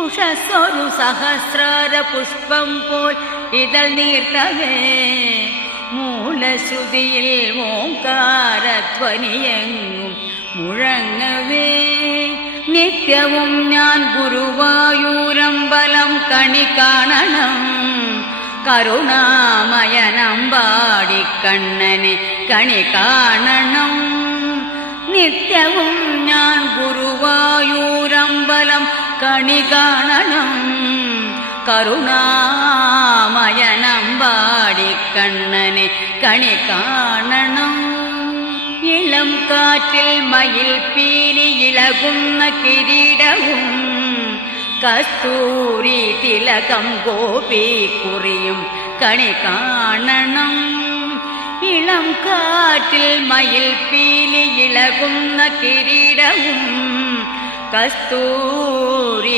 ഉഷസ്സൊരു സഹസ്രാര പുഷ്പം പോൽ ഇതൾ നീർത്തവേ മൂലശ്രുതിയിൽ ഓംകാരധ്വനിയെങ്ങും മുഴങ്ങവേ നിത്യവും ഞാൻ ഗുരുവായൂരമ്പലം കണി കാണണം കരുണാമയനമ്പാടിക്കണ്ണനെ കണി കാണണം നിത്യവും ഞാൻ ഗുരുവായൂരമ്പലം കണി കാണണം കരുണാമയനമ്പാടിക്കണ്ണനെ കണി കാണണം ഇളം കാറ്റിൽ മയിൽ പീലി ഇളകുന്ന കിരീടവും കസ്തൂരി തിലകം ഗോപിക്കുറിയും കണി കാണണം ഇളം കാറ്റിൽ മയിൽ പീലി ഇളകുന്ന കിരീടവും കസ്തൂരി